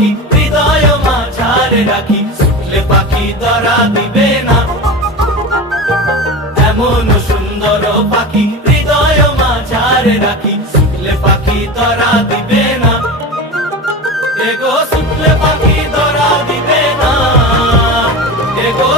পাখি হৃদয় মাঝারে রাখি, শুকলে পাখি ধরা দিবে না। এমন সুন্দর পাখি হৃদয় মাঝারে রাখি, শুকলে পাখি ধরা দিবে না। এগো শুকলে পাখি ধরা দিবে না, এগো